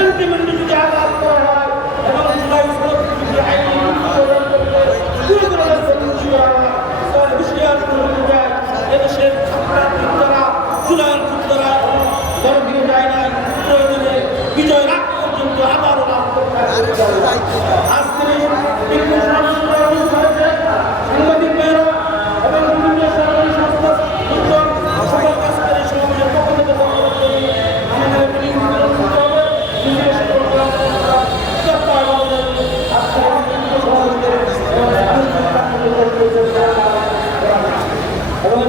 সেন্টিমেন্টে যদি আঘাত করা হয় এবং জুলাই সনদকে যদি আইনি হুঁশিয়ার করতে যায় এদেশের ছাত্ররা জুলাইয়ের যোদ্ধারা ঘর দিয়ে যায় না, প্রয়োজনে বিজয় রাখ পর্যন্ত আবারও লাভ করতে আজকের এই সাংবাদিক ভাইয়েরা এবং বিভিন্ন সরকারি সংস্থা সকল আজকের এই সমাবেশের পক্ষ থেকে আমাদের এবং